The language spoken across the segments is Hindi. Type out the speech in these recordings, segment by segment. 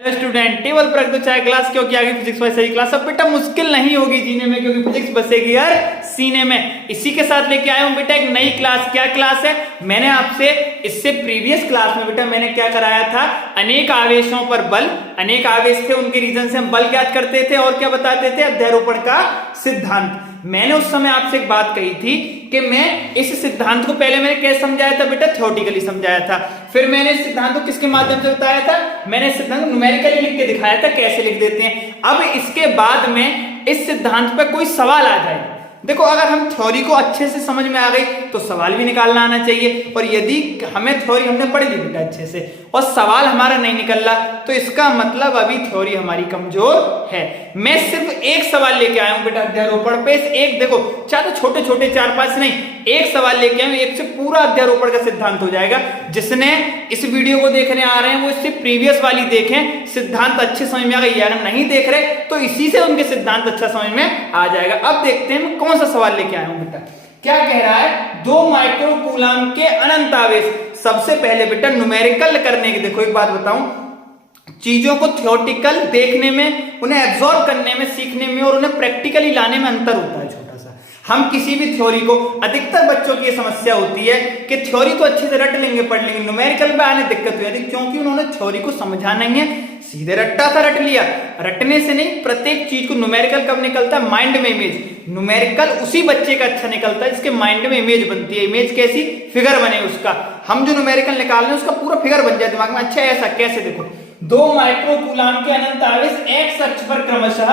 हेलो स्टूडेंट, टेबल पर रख दो चाहे क्लास, क्योंकि आगे फिजिक्स वाली सही क्लास। अब बेटा मुश्किल नहीं होगी जीने में, क्योंकि फिजिक्स बसेगी हर सीने में। इसी के साथ लेके आया हूं बेटा एक नई क्लास। क्या क्लास है? मैंने आपसे इससे प्रीवियस क्लास में बेटा मैंने क्या कराया था, अनेक आवेशों पर बल, अनेक आवेश थे उनके रीजन से हम बल ज्ञात करते थे और क्या बताते थे, अध्यारोपण का सिद्धांत। मैंने उस समय आपसे एक बात कही थी कि मैं इस सिद्धांत को पहले मैंने कैसे समझाया था बेटा, थ्योरेटिकली समझाया था। फिर मैंने इस सिद्धांत को किसके माध्यम से बताया था, मैंने इस सिद्धांत को न्यूमेरिकली लिख के दिखाया था कैसे लिख देते हैं। अब इसके बाद में इस सिद्धांत पर कोई सवाल आ जाए, देखो अगर हम थ्योरी को अच्छे से समझ में आ गई तो सवाल भी निकालना आना चाहिए, और यदि हमें थ्योरी हमने पढ़ ली बेटा अच्छे से और सवाल हमारा नहीं निकल रहा तो इसका मतलब अभी थ्योरी हमारी कमजोर है। मैं सिर्फ एक सवाल लेके आया हूं बेटा अध्यारोपण पे, एक देखो चाहे तो छोटे छोटे 4-5 नहीं, एक सवाल लेके आया हूं, एक से पूरा अध्यारोपण का सिद्धांत हो जाएगा। जिसने इस वीडियो को देखने आ रहे हैं वो इससे प्रीवियस वाली देखें, सिद्धांत अच्छे समझ में आ गए। अगर नहीं देख रहे तो इसी से उनके सिद्धांत अच्छा समझ में आ जाएगा। अब देखते हैं मैं कौन सा सवाल लेके आया हूं बेटा। क्या कह रहा है, 2 माइक्रो कूलाम के अनंत आवेश। सबसे पहले बेटा न्यूमेरिकल करने की, देखो एक बात बताऊं, चीजों को थ्योरेटिकल देखने में, उन्हें एब्जॉर्ब करने में, सीखने में और उन्हें प्रैक्टिकली लाने में अंतर होता है छोटा सा। हम किसी भी थ्योरी को, अधिकतर बच्चों की समस्या होती है कि थ्योरी तो अच्छे से रट लेंगे, पढ़ लेंगे, न्यूमेरिकल पे आने दिक्कत हो जाती है, क्योंकि उन्होंने थ्योरी को समझा नहीं है, सीधे रट्टा था रट लिया। रटने से नहीं, प्रत्येक चीज को न्यूमेरिकल कब निकलता है, माइंड में इमेज। न्यूमेरिकल उसी बच्चे का अच्छा निकलता है जिसके माइंड में इमेज बनती है। इमेज कैसी, फिगर बने उसका। हम जो न्यूमेरिकल निकाल रहे हैं उसका पूरा फिगर बन जाए दिमाग में। अच्छा ऐसा कैसे, देखो 2 माइक्रो कूलाम के अनंत आवेश एक्स अक्ष पर क्रमशः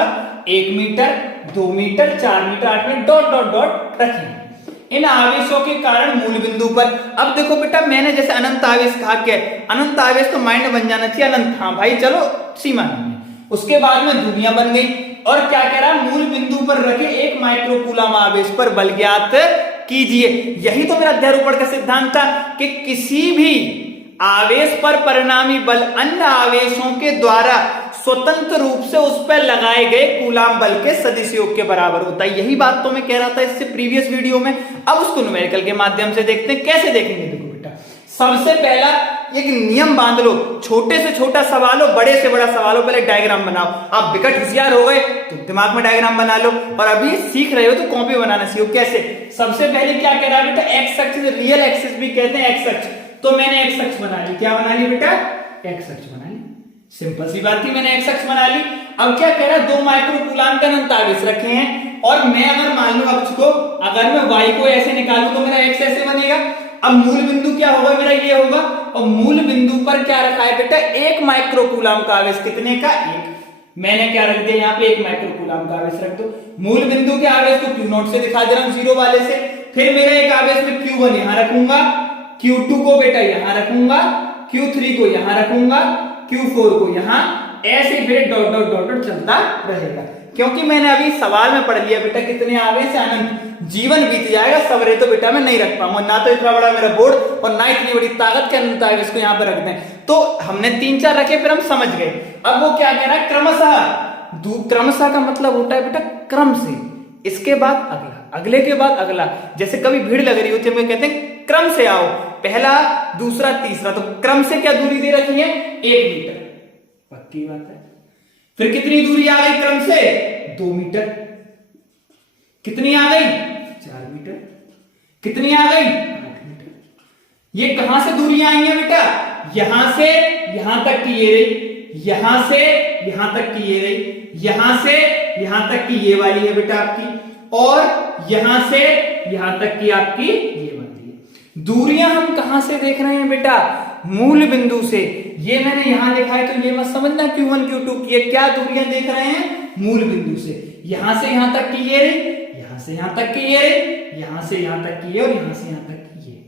1 metre, 2 metre, 4 metre, 8 metre dot dot dot रखें। इन आवेशों के कारण मूल बिंदु पर, अब देखो बेटा मैंने जैसे अनंत आवेश कहा, क्या अनंत आवेश तो माइंड बन जाना चाहिए अनंत, हाँ भाई चलो सीमा नहीं है। उसके बाद में दुनिया बन गई और क्या कह रहा है, मूल बिंदु पर रखे 1 माइक्रो कूलाम आवेश पर बल ज्ञात कीजिए। यही तो मेरा अध्यारोपण का सिद्धांत था कि किसी भी आवेश पर परिणामी बल अन्य आवेशों के द्वारा स्वतंत्र रूप से उस पर लगाए गए कूलाम बल के सदिश योग के बराबर होता है। यही बात तो मैं कह रहा था इससे प्रीवियस वीडियो में। अब उसको न्यूमेरिकल के माध्यम से देखते हैं, कैसे देखेंगे। देखो बेटा सबसे पहला एक नियम बांध लो, छोटे से छोटा सवाल हो, बड़े से बड़ा सवाल हो, पहले डायग्राम बनाओ। आप विकट होशियार हो गए तो दिमाग में डायग्राम बना लो, और अभी सीख रहे हो तो कॉपी बनाना सीखो। कैसे, सबसे पहले क्या कह रहा है बेटा, एक्स अक्ष, रियल एक्सिस भी कहते हैं एक्स अक्ष, तो मैंने एक्स अक्ष बना ली। क्या बना ली बेटा, एक्स अक्ष बना ली। सिंपल सी बात थी, मैंने एक्स अक्ष बना ली। अब क्या कह रहा है, 2 माइक्रो कूलाम के अनंत आवेश रखे हैं, और मैं अगर मान लूं अक्ष को, अगर मैं वाई को ऐसे निकालूं तो मेरा एक्स ऐसे बनेगा। अब मूल बिंदु क्या होगा मेरा, ये होगा, और मूल बिंदु पर क्या रखा है बेटा, 1 माइक्रो कूलाम का आवेश। कितने का, 1। मैंने क्या रख दिया यहाँ पे, 1 माइक्रो कूलाम का आवेश रख दो। मूल बिंदु के आवेश को Q0 से दिखा दे रहा हूं, 0 वाले से। फिर मेरा एक आवेश में Q1 यहां रखूंगा, Q2 को बेटा यहां रखूंगा, Q3 को यहां रखूंगा, Q4 को यहां, ऐसे फिर डॉट डॉट डॉट डॉट चलता रहेगा। क्योंकि मैंने अभी सवाल में पढ़ लिया बेटा कितने आवेश अनंत, जीवन बीत जाएगा, सवरे तो बेटा मैं नहीं रख पाऊंगा, ना तो इतना बड़ा मेरा बोर्ड और ना इतनी बड़ी ताकत के अनंत आवेश को यहाँ पर रख दें। तो हमने 3-4 रखे, फिर हम समझ गए। अब वो क्या कह रहा है, क्रमशः। क्रमशः का मतलब होता है बेटा क्रम से, इसके बाद अगला, अगले के बाद अगला। जैसे कभी भीड़ लग रही होती है, हम कहते हैं क्रम से आओ, पहला, दूसरा, तीसरा, तो क्रम से क्या दूरी दे रखी है, 1 मीटर, पक्की बात है। फिर कितनी दूरी आ गई क्रम से, 2 मीटर। कितनी आ गई, 4 मीटर। कितनी आ गई, 8 मीटर। ये कहां से दूरियां आई हैं बेटा, यहां से यहां तक की ये रही, यहां से यहां तक की ये रही, यहां से यहां तक की ये वाली है बेटा आपकी, और यहां से यहां तक की आपकी ये वाली है। दूरियां हम कहां से देख रहे हैं बेटा, मूल बिंदु से। ये मैंने यहां लिखा है तो ये मत समझना Q1 Q2 की, ये क्या दूरियां देख रहे हैं, मूल बिंदु से। यहां से यहां तक की ये रही, यहां से यहां तक की ये रही, यहां से यहां तक की ये, और यहां से यहां तक की ये।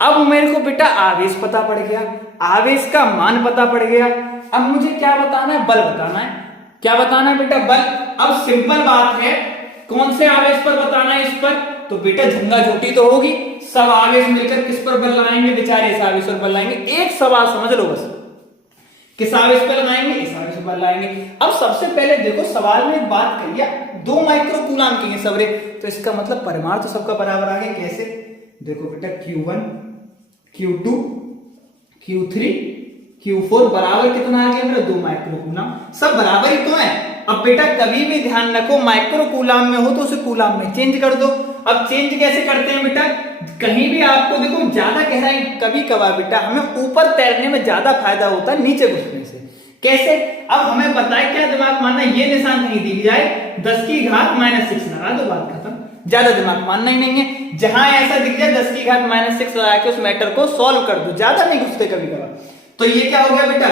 अब मेरे को बेटा आवेश पता पड़ गया, आवेश का मान पता पड़ गया। अब मुझे क्या बताना है, बल बताना है। क्या बताना है बेटा, बल। अब सिंपल बात है, कौन से आवेश पर बताना है, इस पर, तो बेटा झंगा झोटी तो होगी, सब आवेश मिलकर किस पर बल लगाएंगे, बेचारे इस आवेश पर बल लगाएंगे। एक सवाल समझ लो बस, किस आवेश पर लगाएंगे, इस आवेश पर बल लगाएंगे। अब सबसे पहले देखो सवाल में एक बात कही है, 2 माइक्रो कूलाम के हैं सबरे, तो इसका मतलब परिमाण तो सबका बराबर आ गया। कैसे, देखो बेटा Q1, Q2, Q3, Q4 बराबर कितना आ गया मेरा 2 माइक्रोकूलम। सब बराबर ही तो है। अब बेटा कभी भी ध्यान रखो माइक्रोकूलम में हो तो उसे कूलम में चेंज कर दो। अब चेंज कैसे करते हैं बेटा, कहीं भी आपको देखो ज्यादा गहराई कभी कभार बेटा हमें ऊपर तैरने में ज्यादा फायदा होता है नीचे घुसने से। कैसे, अब हमें पता है क्या दिमाग मानना, ये निशान कहीं दिख जाए 10 की घात -6 लगा दो, बात खत्म। ज्यादा दिमाग मानना ही नहीं है, जहां ऐसा दिख जाए 10 की घात -6 लगा के उस मैटर को सॉल्व कर दो, ज्यादा नहीं घुसते कभी कभार। तो ये क्या हो गया बेटा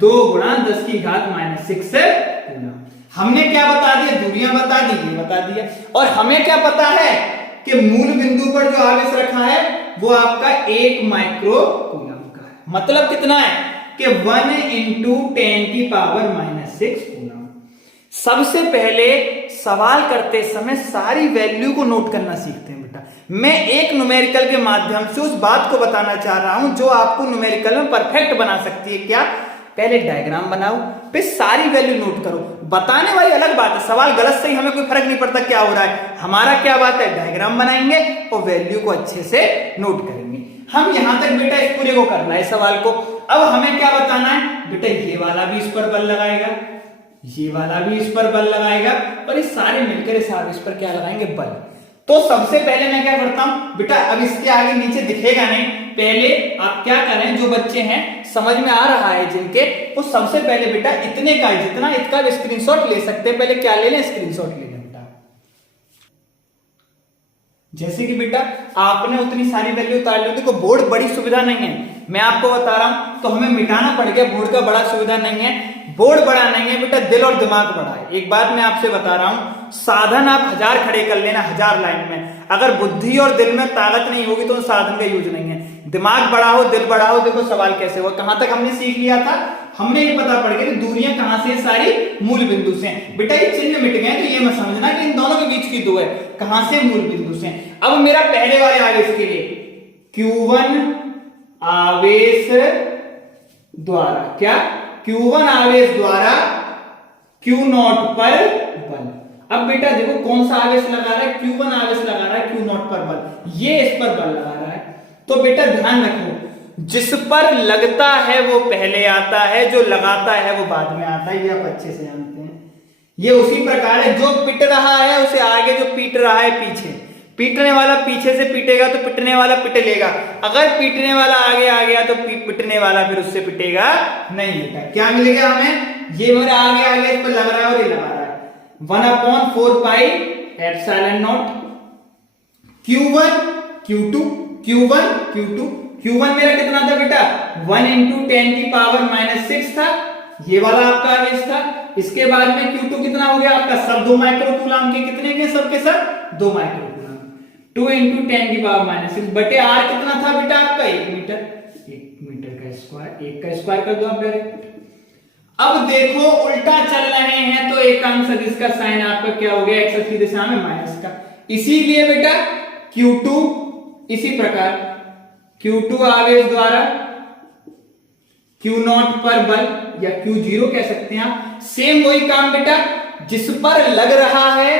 2 गुणा 10 की घात -6 से गुणा। हमने क्या बता दिया, दूरियां बता दी, ये बता दिया। और हमें क्या पता है कि मूल बिंदु पर जो आवेश रखा है वो आपका 1 माइक्रोकूलम का है। मतलब कितना है कि 1 × 10⁻⁻⁶ कूलम। सबसे पहले सवाल करते समय सारी वैल्यू को नोट करना सीखते हैं बेटा। मैं एक न्यूमेरिकल के माध्यम से उस बात को बताना चाह रहा हूं जो आपको न्यूमेरिकल में परफेक्ट बना सकती है। क्या, पहले डायग्राम बनाओ फिर सारी वैल्यू नोट करो। बताने वाली अलग बात है, सवाल गलत सही हमें कोई फर्क नहीं पड़ता क्या हो रहा है, हमारा क्या बात है डायग्राम बनाएंगे और वैल्यू को अच्छे से नोट करेंगे। हम यहां तक बेटा इस पूरे को करना है सवाल को। अब हमें क्या बताना है बेटा, ये वाला भी इस पर बल लगाएगा, ये वाला भी इस पर बल लगाएगा और ये सारे मिलकर इस आवेश पर क्या लगाएंगे, बल। तो सबसे पहले मैं क्या करता हूं बेटा, अब इसके आगे नीचे दिखेगा नहीं, पहले आप क्या करें, जो बच्चे हैं समझ में आ रहा है जिनके, वो सबसे पहले बेटा इतने का जितना इसका स्क्रीनशॉट ले सकते हैं। पहले क्या ले लें, स्क्रीनशॉट ले लें बेटा। जैसे कि बेटा आपने उतनी सारी वैल्यू उतार ली, देखो बोर्ड बड़ी सुविधा नहीं है, मैं आपको बता रहा हूं, तो हमें मिटाना पड़ गया। बोर्ड का बड़ा सुविधा नहीं है, बोर्ड बड़ा नहीं है बेटा, दिल और दिमाग बड़ा है। एक बात मैं आपसे बता रहा हूं, साधन आप 1000 खड़े कर लेना 1000 लाइन में, अगर बुद्धि और दिल में ताकत नहीं होगी तो साधन का यूज नहीं है। दिमाग बड़ा हो, दिल बड़ा हो, देखो सवाल कैसे हुआ, कहां तक हमने सीख लिया था, हमने ये पता पड़ गया दूरियां कहां से, सारी मूल बिंदु से। बेटा ये चिन्ह मिट गए तो ये मत समझना कि इन दोनों के बीच की 2 है, कहां से, मूल बिंदु से। अब मेरा पहले वाले आवेश के लिए Q1 आवेश द्वारा क्या, Q1 आवेश द्वारा Q0 पर बल। अब बेटा देखो कौन सा आवेश लगा रहा है, Q1 आवेश लगा रहा है Q0 पर बल, ये इस पर बल लगा रहा है। तो बेटा ध्यान रखो, जिस पर लगता है वो पहले आता है, जो लगाता है वो बाद में आता है, ये आप अच्छे से जानते हैं। ये उसी प्रकार है, जो पिट रहा है उसे आगे, जो पीट रहा है पीछे। पीटने वाला पीछे से पीटेगा तो पिटने वाला पिट लेगा, अगर पीटने वाला आगे आ गया तो पिटने वाला फिर उससे पिटेगा नहीं बेटा। क्या मिलेगा हमें, ये मेरा आगे आ गया, इस पर लग रहा है और ये लगा रहा है 1/4 pi epsilon not Q1 Q2 Q1 Q2। Q1 मेरा कितना था बेटा 1 × 10⁻⁻6 था, ये वाला आपका आवेश था। इसके बाद में Q2 कितना हो गया आपका, सब 2 माइक्रोकूलम के, कितने के सबके सब 2 माइक्रोकूलम। 2 × 10⁻⁻6 बटे r कितना था बेटा आपका 1 मीटर, 1 मीटर का स्क्वायर, 1 का स्क्वायर कर दो आप डायरेक्ट। अब देखो उल्टा चल रहे हैं तो एकांक सदिश का साइन आपका क्या हो गया, x की दिशा में माइनस का। इसीलिए बेटा Q2 इसी प्रकार Q2 आवेश द्वारा Q0 पर बल या Q0 कह सकते हैं आप, सेम वही काम बेटा, जिस पर लग रहा है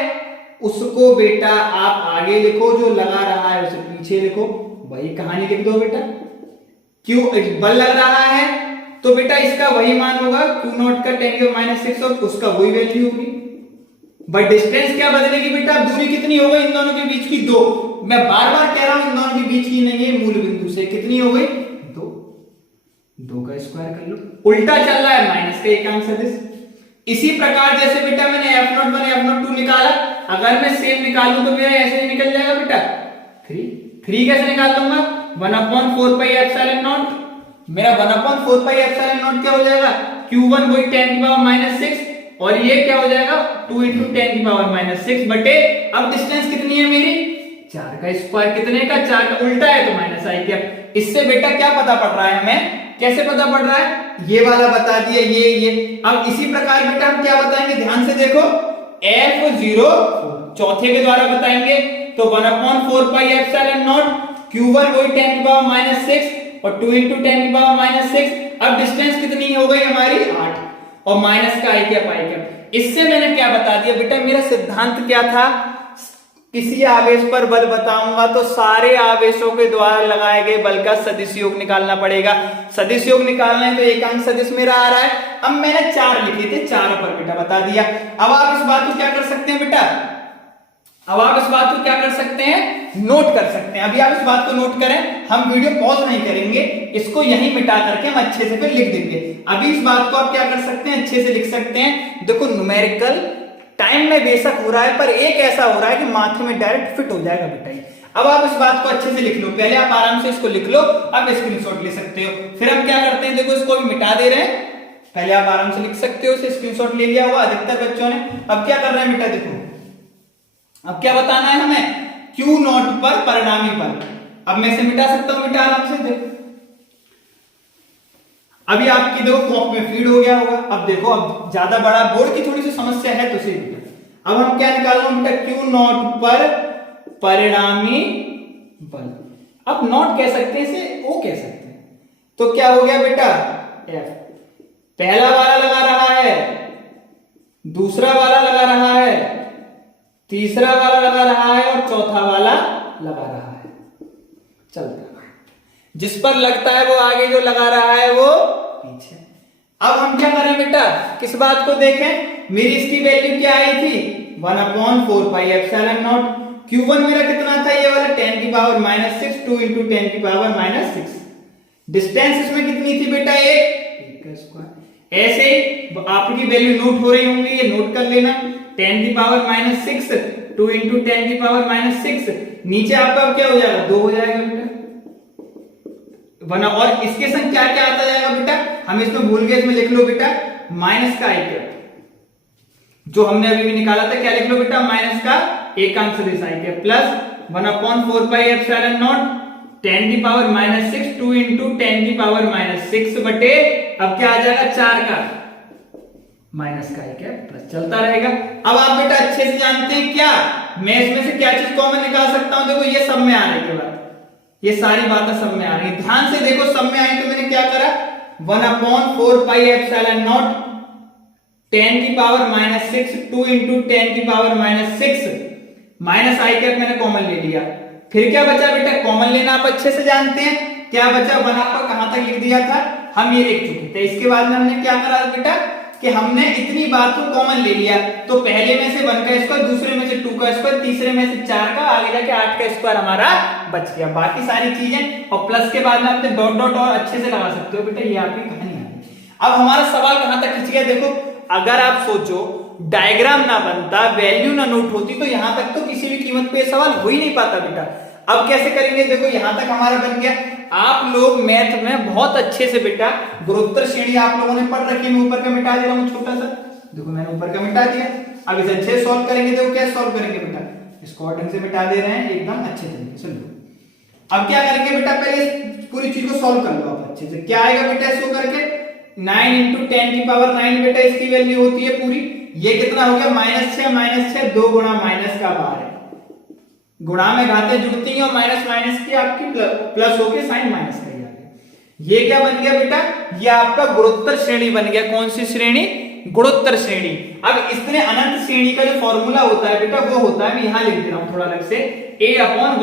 उसको बेटा आप आगे लिखो, जो लगा रहा है उसे पीछे लिखो, वही कहानी लिख दो बेटा। क्यों बल लग रहा है तो बेटा इसका वही मान होगा Q0 का 10⁻⁻6 और उसका वही वैल्यू होगी। बट डिस्टेंस क्या बदलेगी बेटा, दूरी कितनी हो गई इन दोनों के बीच की 2। मैं बार बार कह रहा हूं इन दोनों के बीच की नहीं है, मूल बिंदु से कितनी हो गई 2, 2 का स्क्वायर कर लो। उल्टा चल रहा है माइनस का एकांक सदिश। इसी प्रकार जैसे बेटा मैंने F0 1 F0 2 निकाला, अगर मैं सेम निकालूं तो मेरा ऐसे निकल जाएगा बेटा 3 कैसे निकाल लूंगा 1/4 पाई एप्सिलॉन नॉट, मेरा 1/4 पाई एप्सिलॉन नॉट क्या हो जाएगा Q1 वही 10⁻⁻6 और ये क्या हो जाएगा 2 × 10⁻⁻6 बटे, अब डिस्टेंस कितनी है मेरी 4 का स्क्वायर, कितने का 4 का, उल्टा है तो माइनस आई क्या। इससे बेटा क्या पता पड़ रहा है हमें, कैसे पता पड़ रहा है, ये वाला बता दिया ये। अब इसी प्रकार बेटा हम क्या बताएंगे, ध्यान से देखो F0 चौथे के द्वारा बताएंगे तो 1/4 पाई एप्सिलॉन नॉट, Q1 वही 10⁻⁻6 और 2 × 10⁻⁻6। अब डिस्टेंस कितनी हो गई हमारी 8 और माइनस का आई क्या पाई क्या। इससे मैंने क्या बता दिया बेटा, मेरा सिद्धांत क्या था, किसी आवेश पर बल बताऊंगा तो सारे आवेशों के द्वारा लगाए गए बल का सदिश योग निकालना पड़ेगा। सदिश योग निकालना है तो एकांक सदिश मेरा आ रहा है। अब मैंने 4 लिखे थे, चारों पर बेटा बता दिया। अब आप इस बात को क्या कर सकते हैं बेटा, अब आप इस बात को क्या कर सकते हैं, नोट कर सकते हैं। अभी आप इस बात को नोट करें, हम वीडियो पॉज नहीं करेंगे, इसको यहीं मिटा करके हम अच्छे से फिर लिख देंगे। अभी इस बात को आप क्या कर सकते हैं, अच्छे से लिख सकते हैं। देखो न्यूमेरिकल टाइम में बेशक हो रहा है, पर एक ऐसा हो रहा है कि माथे में डायरेक्ट फिट हो जाएगा बेटा। अब आप इस बात को अच्छे से लिख लो, पहले आप आराम से इसको लिख लो, आप स्क्रीनशॉट ले सकते हो। फिर हम क्या करते हैं, देखो इसको भी मिटा दे रहे हैं, पहले आप आराम से लिख सकते हो, इसे स्क्रीनशॉट ले लिया हुआ अधिकतर बच्चों ने। अब क्या कर रहे हैं बेटा, देखो अब क्या बताना है हमें, Q नॉट पर परिणामी बल। अब मैं इसे मिटा सकता हूं बेटा आराम से, देखो अभी आपकी देखो कॉप में फीड हो गया होगा। अब देखो, अब ज्यादा बड़ा बोर्ड की थोड़ी सी समस्या है तो सही। अब हम क्या निकाल रहे हैं बेटा, Q नॉट पर परिणामी बल। अब नॉट कह सकते हैं इसे, O कह सकते हैं, तो क्या हो गया बेटा, F। पहला वाला लगा रहा है, दूसरा वाला लगा रहा है, तीसरा वाला लगा रहा है और चौथा वाला लगा रहा है। चलता जिस पर लगता है वो आगे, जो लगा रहा है वो पीछे। अब हम क्या करें बेटा, किस बात को देखें, मेरी इसकी वैल्यू क्या आई थी, 1/4 पाई एप्सिलॉन नॉट। Q1 मेरा कितना था, ये वाला 10 की पावर -6, 2 × 10 की पावर -6। डिस्टेंस इसमें कितनी थी बेटा, 1 का स्क्वायर। ऐसे ही आपकी वैल्यू नोट हो रही होंगी, ये नोट कर लेना, 10 की पावर -6, 2 × 10 की पावर -6। नीचे आपका क्या हो जाएगा, 2 हो जाएगा बेटा बना। और इसके संग क्या क्या आता जाएगा बेटा, हम इसमें भूल गए, इसमें लिख लो बेटा माइनस का आई कैप, जो हमने अभी भी निकाला था। क्या लिख लो बेटा, माइनस का एकांक सदिश I cap plus 1/4 pi epsilon nought 10 की पावर -6, 2 × 10 की पावर -6 बटे, अब क्या आ जाएगा 4 का माइनस का आई कैप प्लस, चलता रहेगा। अब आप बेटा अच्छे से जानते हैं क्या, मैं इसमें से क्या चीज कॉमन निकाल सकता हूं, देखो ये सब में आने के बाद ये सारी बातें सब में आ रही है, ध्यान से देखो। सब में आई तो मैंने क्या करा, 1/4 पाई एप्सिलॉन नॉट 10 की पावर -6, 2 × 10 की पावर -6 माइनस आई कैप मैंने कॉमन ले लिया। फिर क्या बचा बेटा, कॉमन लेना आप अच्छे से जानते हैं, क्या बचा, 1 आपका कहां तक लिख दिया था, हम ये लिख चुके थे। इसके बाद में हमने क्या करा बेटा, कि हमने इतनी बात को कॉमन ले लिया, तो पहले में से 1 का स्क्वायर, दूसरे में से 2 का स्क्वायर, तीसरे में से 4 का, आगे जाके 8 का स्क्वायर हमारा बच गया। बाकी सारी चीजें और प्लस के बाद में आप डॉट डॉट और अच्छे से लगा सकते हो बेटा, ये आपकी कहानी है। अब हमारा सवाल कहां तक खिंच गया, देखो अगर आप सोचो डायग्राम ना बनता, वैल्यू ना नोट होती, तो यहां तक तो किसी भी कीमत पे सवाल हो ही नहीं पाता बेटा। अब कैसे करेंगे, देखो यहां तक हमारा बन गया। आप लोग मैथ में बहुत अच्छे से बेटा गुणोत्तर श्रेणी आप लोगों ने पढ़ रखी, मैं ऊपर का मिटा दे रहा हूं छोटा सा, देखो मैंने ऊपर का मिटा दिया। अब इसे अच्छे सॉल्व करेंगे, देखो क्या सॉल्व करेंगे बेटा, इसको ढंग से मिटा दे रहे हैं एकदम अच्छे तरीके से। अब क्या करेंगे बेटा, पहले पूरी चीज को सॉल्व कर लो आप अच्छे से। क्या आएगा बेटा इसको करके, 9 × 10 की पावर 9 बेटा इसकी वैल्यू होती है पूरी। ये कितना हो गया, -6 2 गुणा माइनस का 12 है, गुणा में घातें जुड़ती हैं और माइनस माइनस की आपकी प्लस होके साइन माइनस का ही आ गया। ये क्या बन गया बेटा, ये आपका गुणोत्तर श्रेणी बन गया। कौन सी श्रेणी, गुणोत्तर श्रेणी। अब इसमें अनंत श्रेणी का जो फॉर्मूला होता है बेटा, वो होता है, मैं यहां लिख दे रहा हूं थोड़ा अलग से, a/1 -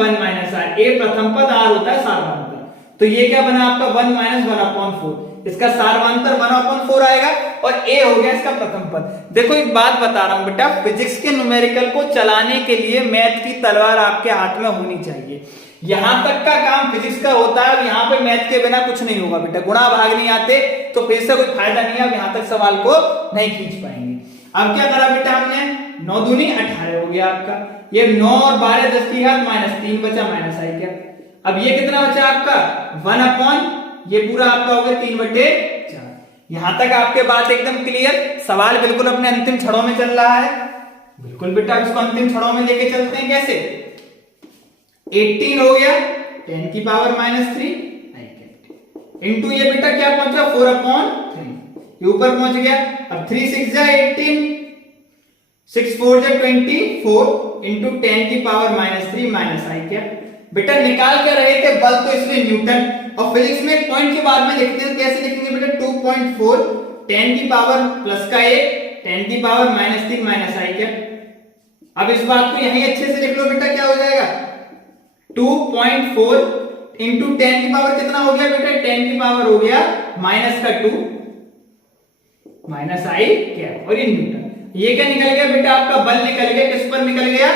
r। a प्रथम पद, r होता है सार्वधातुक। तो ये क्या बना आपका 1 - 1/4, इसका सार्वधातुक 1/4 आएगा और a हो गया इसका प्रथम पद। देखो एक बात बता रहा हूं बेटा, फिजिक्स के न्यूमेरिकल को चलाने के लिए मैथ की तलवार आपके हाथ में होनी चाहिए। यहां तक का काम फिजिक्स का होता है, यहाँ पे मैथ के बिना कुछ नहीं होगा बेटा। गुणा भाग नहीं आते तो फिर से कोई फायदा नहीं है, अब यहां तक सवाल को नहीं खींच पाएंगे। अब क्या करा बेटा हमने, 9 दूनी 18 हो गया आपका, ये 9 और 12 10 की घात -3 बचा, माइनस आई क्या। अब ये कितना बचा आपका 1/, ये पूरा आपका हो गया 3/4। यहां तक आपके बात एकदम क्लियर, सवाल बिल्कुल अपने अंतिम क्षणों में चल रहा है। बिल्कुल बेटा इसको अंतिम क्षणों में लेके चलते हैं, कैसे, 18 हो गया 10 की पावर -3 इंटू ये बेटा क्या पहुंचा 4/3, ये ऊपर पहुंच गया। अब 3 6 जा 18, 6 4 जा 24 इंटू 10 की पावर -3 माइनस आई क्या। बेटा निकाल के रहे थे बल, तो इसलिए न्यूटन। और फिजिक्स में एक पॉइंट के बाद में लिखते हैं, कैसे लिखेंगे बेटा, 2.4 10 की पावर +1 10 की पावर -3 माइनस आई क्या। अब इस बात को यहीं अच्छे से लिख लो बेटा, क्या हो जाएगा 2.4 इंटू 10 की पावर कितना हो गया बेटा, 10 की पावर हो गया माइनस का 2 माइनस आई क्या, और ये न्यूटन। ये क्या निकल गया बेटा, आपका बल निकल गया, किस पर निकल गया,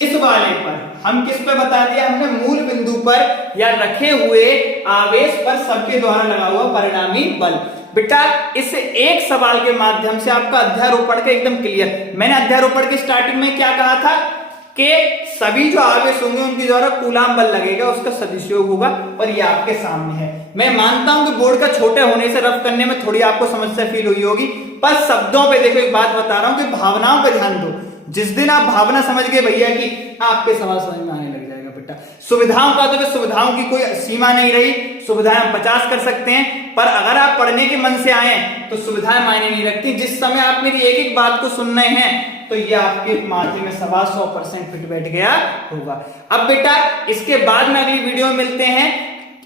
इस वाले पर। हम किस पे बता दिया हमने, मूल बिंदु पर या रखे हुए आवेश पर सबके द्वारा लगा हुआ परिणामी बल। बेटा इस एक सवाल के माध्यम से आपका अध्यारोपण का एकदम क्लियर। मैंने अध्यारोपण की स्टार्टिंग में क्या कहा था कि सभी जो आवेश होंगे उनके द्वारा कूलाम बल लगेगा, उसका सदुपयोग होगा, और ये आपके सामने है। मैं मानता हूं कि बोर्ड का छोटे होने से रफ करने में थोड़ी आपको समस्या फील हुई होगी, पर शब्दों पे देखो, एक बात बता रहा हूं कि भावनाओं पे ध्यान दो। जिस दिन आप भावना समझ गए भैया कि आपके सवाल समझ में आने लग जाएगा बेटा। सुविधाओं का तो सुविधाओं की कोई सीमा नहीं रही, सुविधाएं हम 50 कर सकते हैं, पर अगर आप पढ़ने के मन से आए तो सुविधाएं मायने नहीं रखती। जिस समय आप मेरी एक एक बात को सुन रहे हैं तो ये आपके माथे में सवा 100% फिट बैठ गया होगा। अब बेटा इसके बाद में अगली वीडियो में मिलते हैं।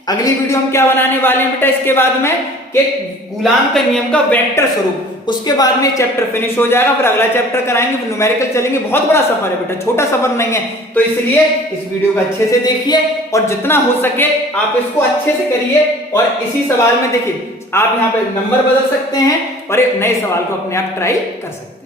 अगली वीडियो हम क्या बनाने वाले हैं बेटा इसके बाद में, कि कूलाम का नियम का वेक्टर स्वरूप। उसके बाद में चैप्टर फिनिश हो जाएगा, फिर अगला चैप्टर कराएंगे, न्यूमेरिकल चलेंगे। बहुत बड़ा सफर है बेटा, छोटा सफर नहीं है। तो इसलिए इस वीडियो को अच्छे से देखिए और जितना हो सके आप इसको अच्छे से करिए। और इसी सवाल में देखिए आप यहाँ पे नंबर बदल सकते हैं और एक नए सवाल को अपने आप ट्राई कर सकते हैं।